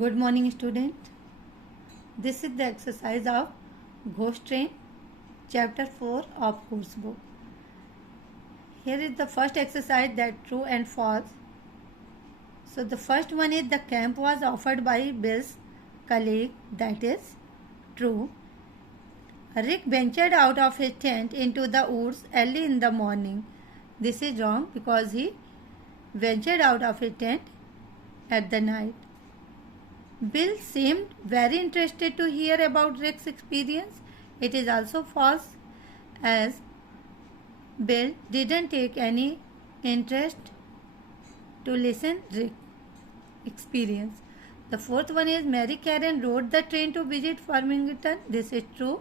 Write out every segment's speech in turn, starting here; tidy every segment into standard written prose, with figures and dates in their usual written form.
Good morning, student. This is the exercise of Ghost Train, chapter 4 of course book. Here is the first exercise, that true and false. So the first one is the camp was offered by Bill's colleague, that is true. Rick ventured out of his tent into the woods early in the morning. This is wrong because he ventured out of his tent at the night. Bill seemed very interested to hear about Rick's experience. It is also false, as Bill didn't take any interest to listen Rick's experience. The fourth one is Mary Karen rode the train to visit Farmington. This is true.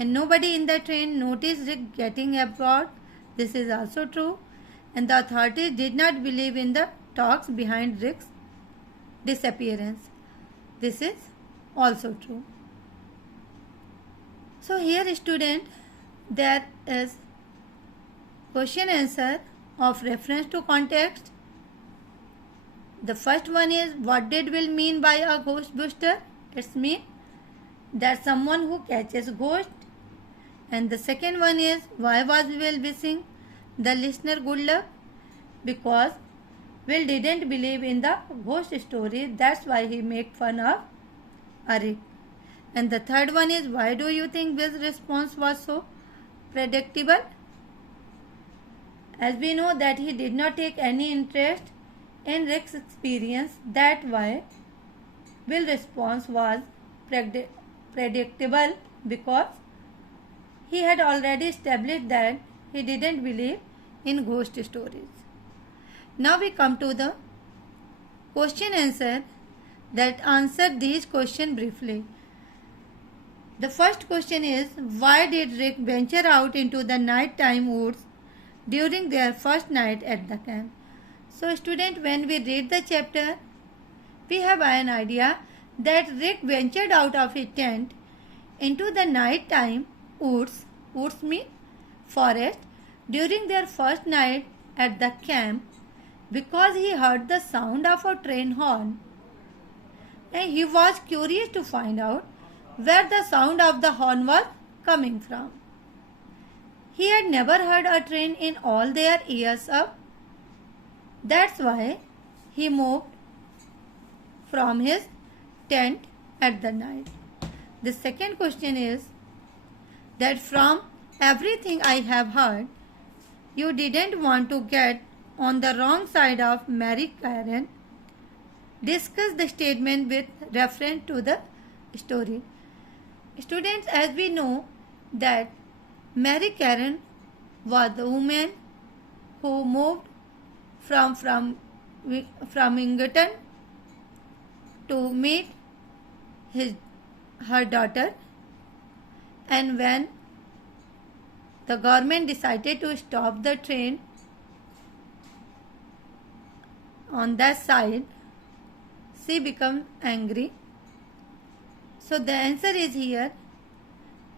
And nobody in the train noticed Rick getting abroad. This is also true. And the authorities did not believe in the talks behind Rick's disappearance. This is also true. So here, student, there is question answer of reference to context. The first one is, what did Will mean by a ghost buster? It's mean that someone who catches ghost. And the second one is, why was Will wishing the listener good luck? Because Will didn't believe in the ghost story. That's why he made fun of Rick. And the third one is, why do you think Will's response was so predictable? As we know that he did not take any interest in Rick's experience, that's why Will's response was predictable, because he had already established that he didn't believe in ghost stories. Now we come to the question answer that answer these questions briefly. The first question is, why did Rick venture out into the nighttime woods during their first night at the camp? So student, when we read the chapter, we have an idea that Rick ventured out of his tent into the nighttime woods, woods mean forest, during their first night at the camp, because he heard the sound of a train horn, and he was curious to find out where the sound of the horn was coming from. He had never heard a train in all their years up. That's why he moved from his tent at the night. The second question is that from everything I have heard, you didn't want to get on the wrong side of Mary Karen. Discuss the statement with reference to the story. Students, as we know that Mary Karen was the woman who moved from Farmington to meet her daughter, and when the government decided to stop the train on that side, she became angry. So the answer is here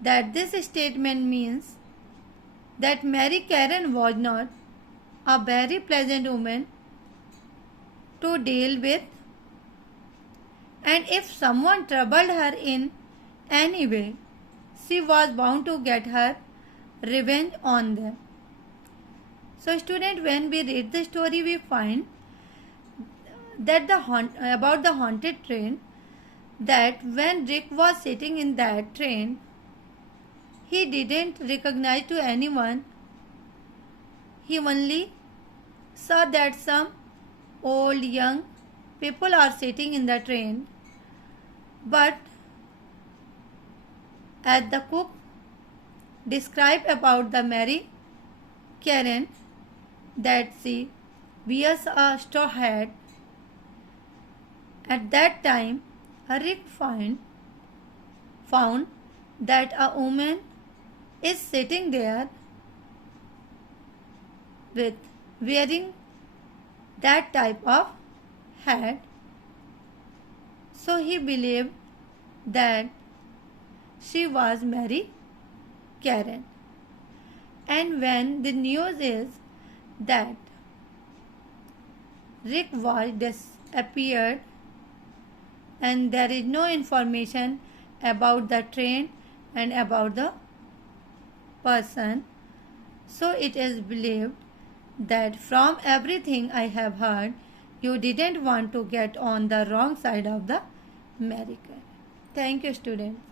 that this statement means that Mary Karen was not a very pleasant woman to deal with, and if someone troubled her in any way, she was bound to get her revenge on them. So student, when we read the story, we find that about the haunted train, that when Rick was sitting in that train, he didn't recognize to anyone. He only saw that some old, young people are sitting in the train. But as the cook described about the Mary Karen, that she wears a straw hat, at that time Rick found that a woman is sitting there with wearing that type of hat. So he believed that she was Mary Karen. And when the news is that Rick was disappeared and there is no information about the train and about the person. So it is believed that from everything I have heard, you didn't want to get on the wrong side of the merry-go-round. Thank you, students.